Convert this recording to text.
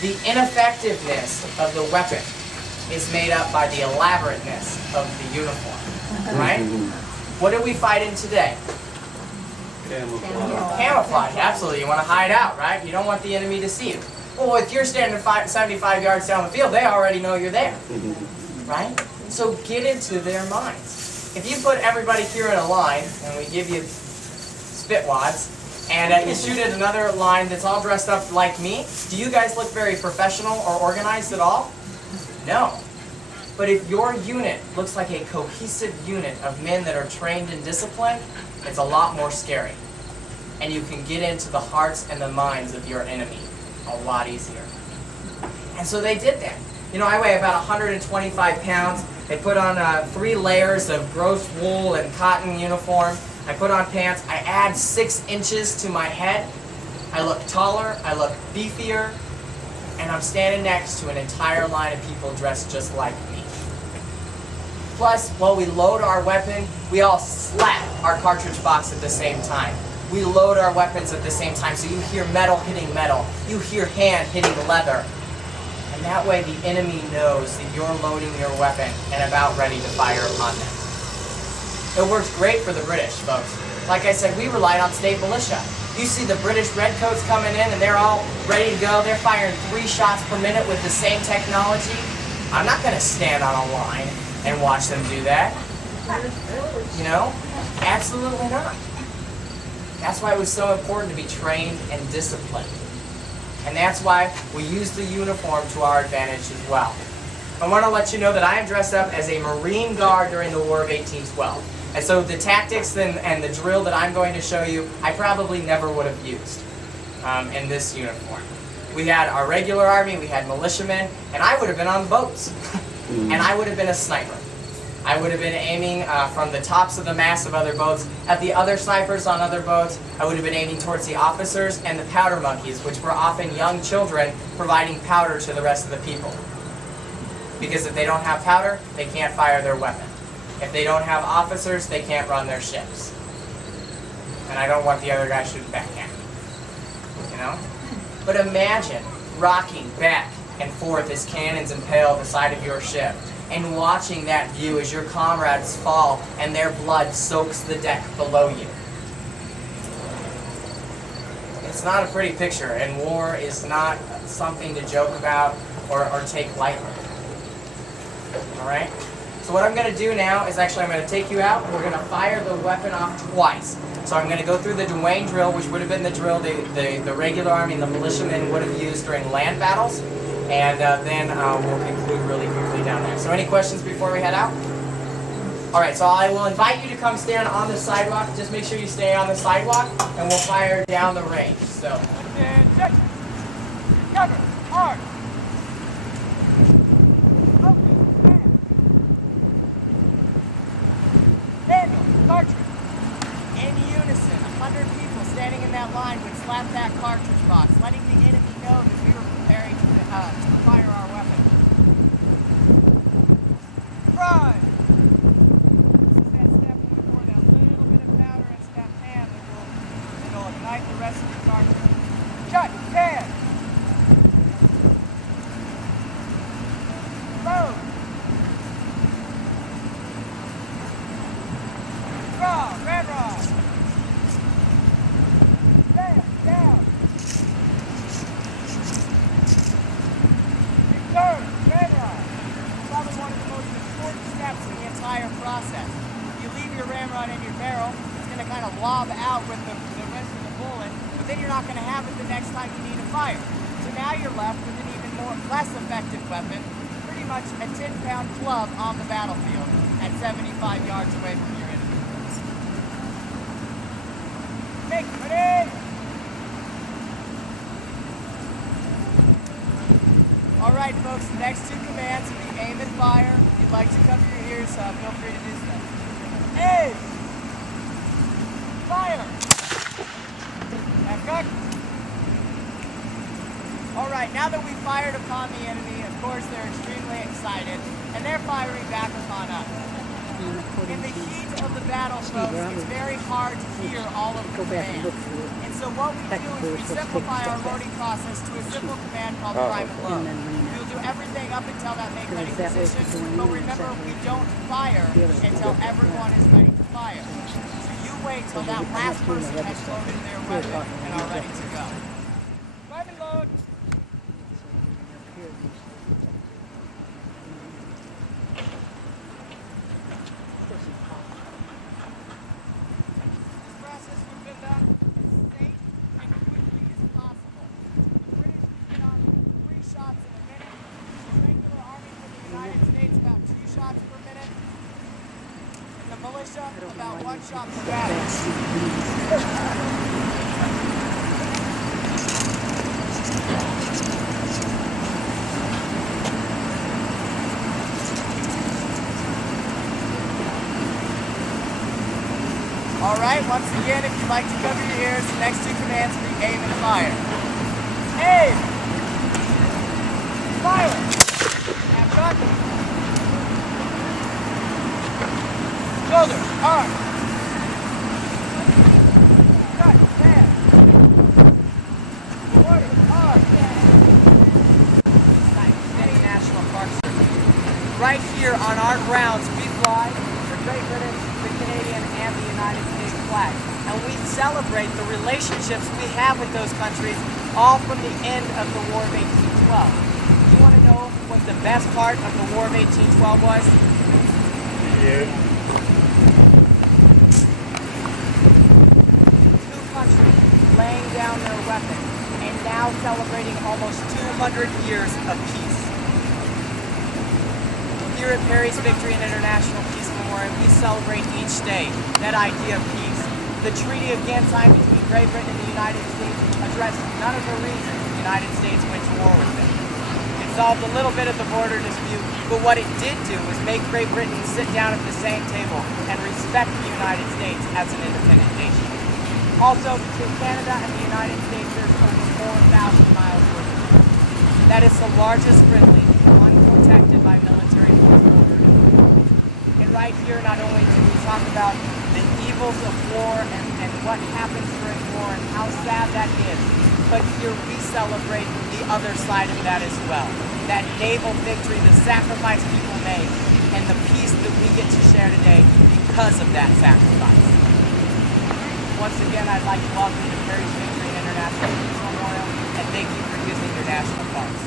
The ineffectiveness of the weapon is made up by the elaborateness of the uniform, right? What did we fight in today? Camouflage, absolutely. You want to hide out, right? You don't want the enemy to see you. Well, if you're standing 75 yards down the field, they already know you're there, right? So get into their minds. If you put everybody here in a line, and we give you spit wads, and you shoot at another line that's all dressed up like me, do you guys look very professional or organized at all? No. But if your unit looks like a cohesive unit of men that are trained and disciplined, it's a lot more scary. And you can get into the hearts and the minds of your enemy a lot easier. And so they did that. You know, I weigh about 125 pounds. They put on 3 layers of gross wool and cotton uniform. I put on pants. I add 6 inches to my head. I look taller. I look beefier. And I'm standing next to an entire line of people dressed just like me. Plus, while we load our weapon, we all slap our cartridge box at the same time. We load our weapons at the same time, so you hear metal hitting metal. You hear hand hitting leather. And that way the enemy knows that you're loading your weapon and about ready to fire upon them. It works great for the British, folks. Like I said, we relied on state militia. You see the British redcoats coming in and they're all ready to go. They're firing 3 shots per minute with the same technology. I'm not going to stand on a line and watch them do that. You know? Absolutely not. That's why it was so important to be trained and disciplined. And that's why we use the uniform to our advantage as well. I want to let you know that I am dressed up as a Marine Guard during the War of 1812. And so the tactics and the drill that I'm going to show you, I probably never would have used in this uniform. We had our regular army, we had militiamen, and I would have been on boats. And I would have been a sniper. I would have been aiming from the tops of the mast of other boats at the other snipers on other boats. I would have been aiming towards the officers and the powder monkeys, which were often young children providing powder to the rest of the people. Because if they don't have powder, they can't fire their weapon. If they don't have officers, they can't run their ships. And I don't want the other guy shooting back at me. You know? But imagine rocking back and forth as cannons impale the side of your ship, and watching that view as your comrades fall and their blood soaks the deck below you. It's not a pretty picture, and war is not something to joke about or take lightly. Alright? So what I'm going to do now is I'm going to take you out and we're going to fire the weapon off twice. So I'm going to go through the Duane drill, which would have been the drill the regular army and the militiamen would have used during land battles. And then we'll conclude really quickly down there. So any questions before we head out? All right, so I will invite you to come stand on the sidewalk. Just make sure you stay on the sidewalk, and we'll fire down the range. So. And check. Cover. Hard. Handle. Cartridge. In unison, 100 people standing in that line would slap that cartridge box, letting the enemy know that we were preparing to fire our weapon. Prime! This is that step when we pour that little bit of powder into that pan that'll ignite the rest of the cartridge. Shut! Can! Load! Draw! Ramrod! Stand! Down! Turn! Ramrod! Probably one of the most important steps in the entire process. If you leave your ramrod in your barrel, it's going to kind of lob out with the rest of the bullet, but then you're not going to have it the next time you need to fire. So now you're left with an even less effective weapon, pretty much a 10-pound club on the battlefield at 75 yards away from your enemy. Make ready! Alright folks, the next 2 commands will be aim and fire. If you'd like to cover your ears, feel free to do so. Aim! Fire! Back up. Alright, now that we've fired upon the enemy, of course they're extremely excited, and they're firing back upon us. In the heat of the battle, folks, it's very hard to hear all of the commands. And so what we do is we simplify our loading process to a simple command called prime and load. We'll do everything up until that make ready position, but remember, we don't fire until everyone is ready to fire. So you wait till that last person has loaded their weapon and are ready to go. Prime and load. Militia, about 1 shot per battle. Alright, once again, if you'd like to cover your ears, the next 2 commands will be aim and fire. Aim! Fire! And gun! Shoulder, arm. Cut, hand. Order, arm. Many national park service. Right here on our grounds, we fly the Great Britain, the Canadian, and the United States flag. And we celebrate the relationships we have with those countries all from the end of the War of 1812. You want to know what the best part of the War of 1812 was? Yeah. Laying down their weapons and now celebrating almost 200 years of peace. Here at Perry's Victory and International Peace Memorial, we celebrate each day that idea of peace. The Treaty of Gantheim between Great Britain and the United States addressed none of the reasons the United States went to war with them. It solved a little bit of the border dispute, but what it did do was make Great Britain sit down at the same table and respect the United States as an independent nation. Also, between Canada and the United States, there's over 4,000 miles worth of border. That is the largest friendly, unprotected by military force border in the world. And right here, not only do we talk about the evils of war and what happens during war and how sad that is, but here we celebrate the other side of that as well. That naval victory, the sacrifice people made, and the peace that we get to share today because of that sacrifice. Once again, I'd like to welcome you to Perry's Victory and International Peace Memorial, and thank you for using your national parks.